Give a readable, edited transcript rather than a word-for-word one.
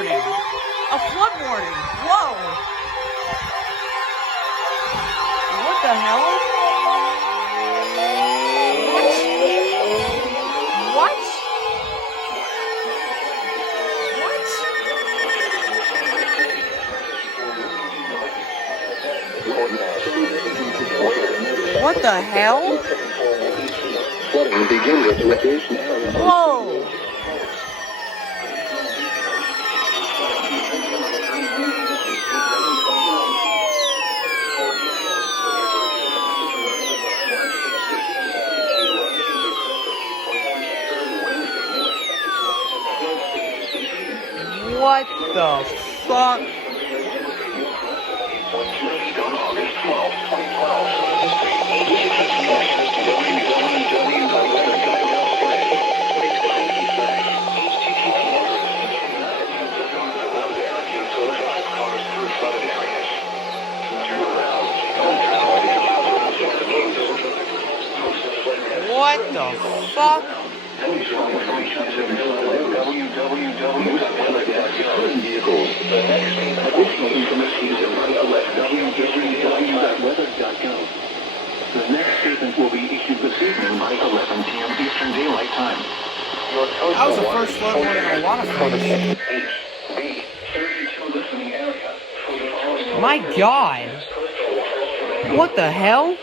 warning. A flood warning. Whoa. What the hell? What? What the hell? Flooding begins at location. Whoa! What the fuck? What the fuck? The next statement will be issued this evening by 11 p.m. Eastern Daylight Time. That was the first flood warning in a lot of things. My God. What the hell?